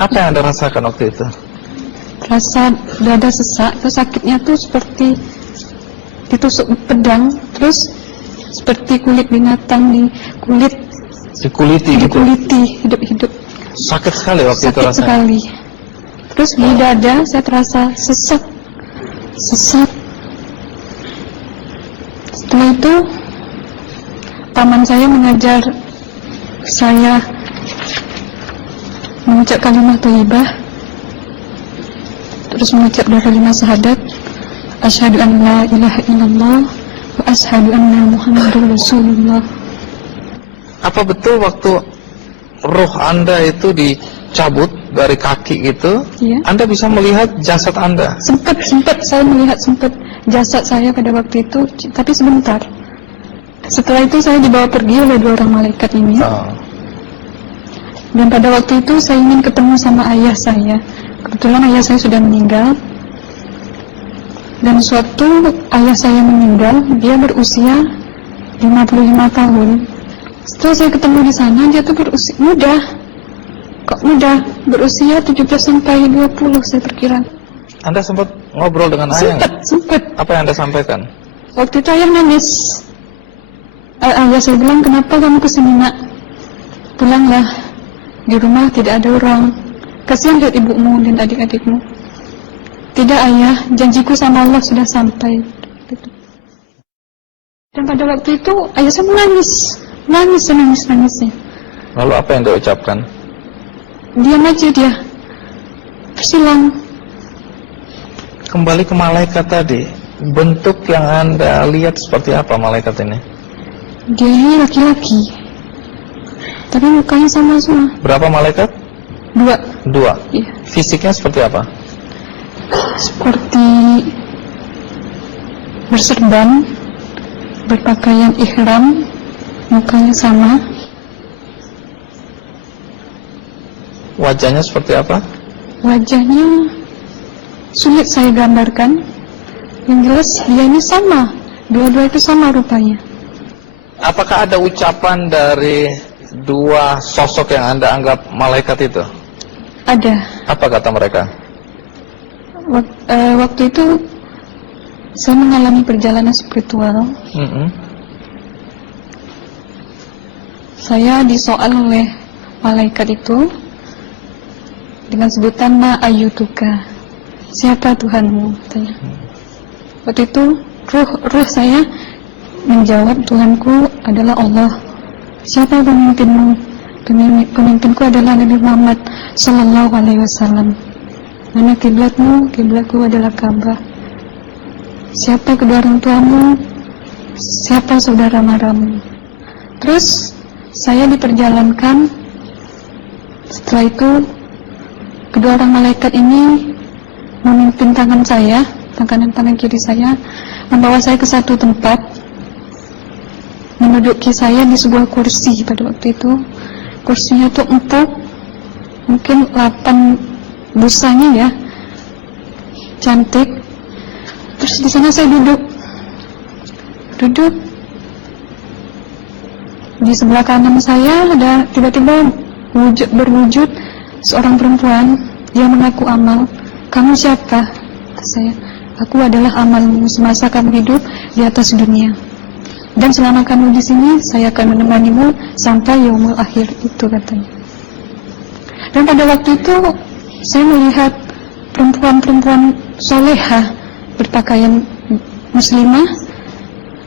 Apa yang Anda rasakan waktu itu? Rasa dada sesak, terus sakitnya tuh seperti ditusuk pedang, terus seperti kulit binatang Dikuliti gitu? dikuliti hidup-hidup. Sakit sekali waktu itu Sakit rasanya? sekali. Terus di dada saya terasa sesak. Setelah itu paman saya mengajar saya mengucap kalimat thayyibah, terus mengucap dua kalimat syahadat, asyhadu an la ilaha illallah wa asyhadu anna muhammadar rasulullah. Apa betul waktu roh Anda itu dicabut dari kaki gitu, Iya. Anda bisa melihat jasad Anda? Sempat saya melihat jasad saya pada waktu itu, tapi sebentar. Setelah itu saya dibawa pergi oleh dua orang malaikat ini. Dan pada waktu itu saya ingin ketemu sama ayah saya. Kebetulan ayah saya sudah meninggal. Dan suatu ayah saya meninggal, dia berusia 55 tahun. Setelah saya ketemu di sana, dia tuh berusia muda. Kok muda? Berusia 17 sampai 20 saya perkira. Anda sempat ngobrol dengan ayah? Sempat. Apa yang Anda sampaikan? Waktu itu ayah nangis. Ayah saya bilang, kenapa kamu kesini nak? Pulanglah. Di rumah tidak ada orang. Kasihan lihat ibumu dan adik-adikmu. Tidak ayah, janjiku sama Allah sudah sampai. Dan pada waktu itu ayah saya menangis. Lalu apa yang dia ucapkan? Diam aja dia. Tersilang. Kembali ke malaikat tadi, bentuk yang Anda lihat seperti apa malaikat ini? Dia ini laki-laki, tapi mukanya sama semua. Berapa malaikat? Dua. Iya. Fisiknya seperti apa? Seperti berserban, berpakaian ihram, mukanya sama. Wajahnya seperti apa? Wajahnya sulit saya gambarkan. Yang jelas dia ini sama, dua-dua itu sama rupanya. Apakah ada ucapan dari dua sosok yang Anda anggap malaikat itu? Ada. Apa kata mereka? Waktu itu saya mengalami perjalanan spiritual. Saya disoal oleh malaikat itu dengan sebutan ma ayyutuka, siapa Tuhanmu, katanya. Waktu itu ruh saya menjawab, Tuhanku adalah Allah. Siapa pemimpinmu? Pemimpinku adalah Nabi Muhammad sallallahu alaihi wasallam. Mana kiblatmu? Kiblatku adalah Ka'bah. Siapa kedua orang tuamu? Siapa saudara maramu? Terus saya diperjalankan. Setelah itu kedua orang malaikat ini memimpin tangan saya, tangan kiri saya, membawa saya ke satu tempat, menduduki saya di sebuah kursi. Pada waktu itu kursinya tuh empuk, mungkin 8 busanya ya, cantik. Terus di sana saya duduk. Di sebelah kanan saya ada tiba-tiba berwujud seorang perempuan. Dia mengaku amal. Kamu siapa? Kata saya. Aku adalah amalmu semasa kamu hidup di atas dunia. Dan selama kamu di sini, saya akan menemanimu sampai yaumul akhir, itu katanya. Dan pada waktu itu saya melihat perempuan-perempuan solehah berpakaian muslimah,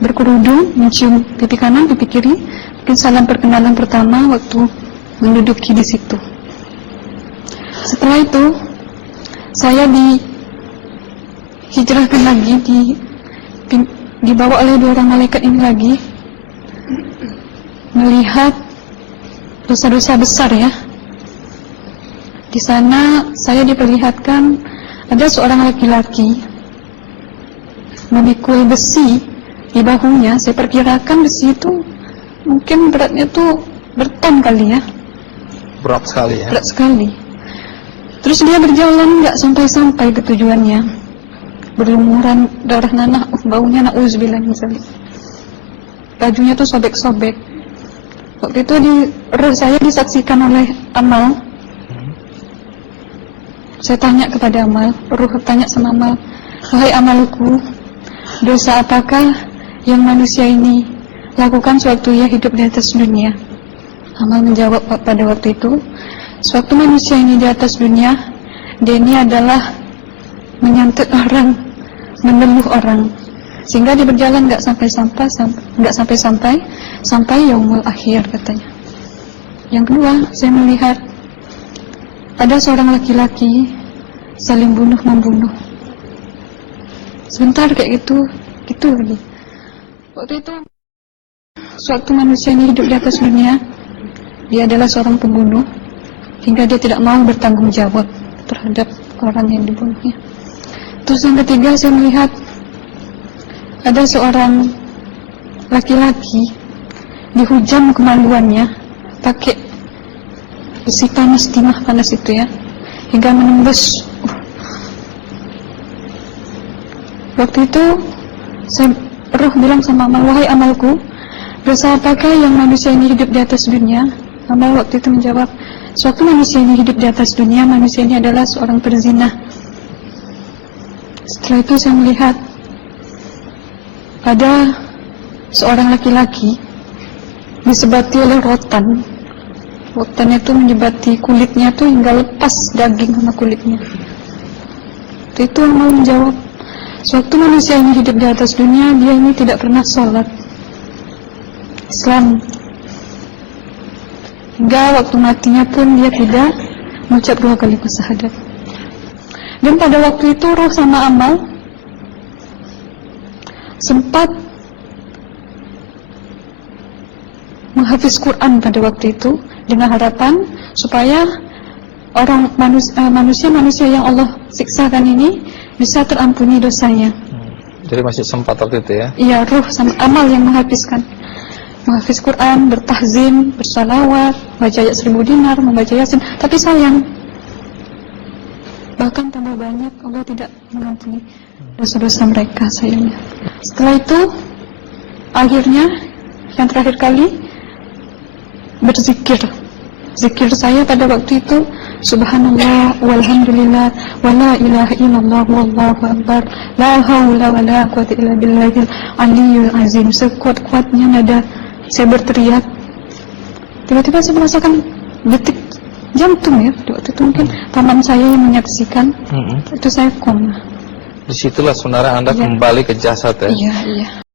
berkerudung, mencium pipi kanan, pipi kiri. Mungkin salam perkenalan pertama waktu menduduki di situ. Setelah itu saya dihijrahkan lagi, dibawa oleh dua orang malaikat ini lagi, melihat dosa-dosa besar ya. Di sana saya diperlihatkan ada seorang laki-laki memikul besi di bahunya. Saya perkirakan besi itu mungkin beratnya tuh berton kali ya. Berat sekali ya. Berat sekali. Terus dia berjalan nggak sampai ke tujuannya. Berlumuran darah nanah, baunya na'udzubillah misalnya. Bajunya tuh sobek-sobek. Waktu itu roh saya disaksikan oleh amal. Saya tanya kepada Amal, Ruh tanya sama Amal, wahai amalku, dosa apakah yang manusia ini lakukan sewaktu ia hidup di atas dunia? Amal menjawab pada waktu itu, sewaktu manusia ini di atas dunia, dia ini adalah menyantet orang, meneluh orang, sehingga dia berjalan nggak sampai yaumul akhir, katanya. Yang kedua, saya melihat ada seorang laki-laki saling bunuh-membunuh. Sebentar kayak gitu lagi. Waktu itu, sewaktu manusia ini hidup di atas dunia, dia adalah seorang pembunuh, hingga dia tidak mau bertanggung jawab terhadap orang yang dibunuhnya. Terus yang ketiga, saya melihat ada seorang laki-laki dihujam kemaluannya pakai besi panas, timah panas itu ya, hingga menembus. Waktu itu Ruh bilang sama Amal, wahai amalku, dosa apakah yang manusia ini hidup di atas dunia? Amal waktu itu menjawab, sewaktu manusia ini hidup di atas dunia, manusia ini adalah seorang perzina. Setelah itu saya melihat ada seorang laki-laki disebati oleh rotan. Rotan itu menyebati kulitnya tuh hingga lepas daging sama kulitnya. Itu Amal menjawab, sewaktu manusia ini hidup di atas dunia, dia ini tidak pernah sholat Islam, hingga waktu matinya pun dia tidak mengucap 2 kali syahadat. Dan pada waktu itu Ruh sama Amal sempat menghafiz Quran pada waktu itu dengan harapan supaya orang manusia yang Allah siksakan ini bisa terampuni dosanya. Jadi masih sempat waktu itu ya? Iya, Ruh sama Amal yang menghafizkan. Menghafiz Quran, bertahzim, bersalawat, baca ayat 1000 dinar, membaca Yasin. Tapi sayang, bahkan tambah banyak Allah tidak mengampuni dosa-dosa mereka, sayangnya. Setelah itu, akhirnya yang terakhir kali berzikir. Zikir saya pada waktu itu, subhanallah, walhamdulillah, wa la ilaha illallah, wallahu akbar, la hawla wa la quwwata illa billahil aliyyil azim. Sekuat-kuatnya nada saya berteriak. Tiba-tiba saya merasakan detik jantung ya. Waktu itu mungkin paman saya yang menyaksikan. Itu saya koma. Disitulah sebenarnya Anda kembali ke jasad ya? Iya.